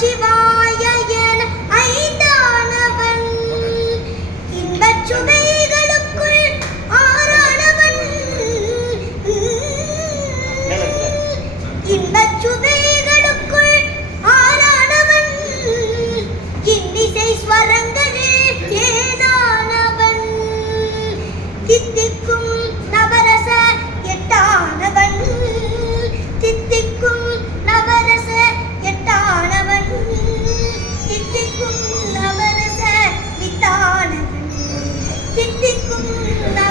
去吧。辛苦了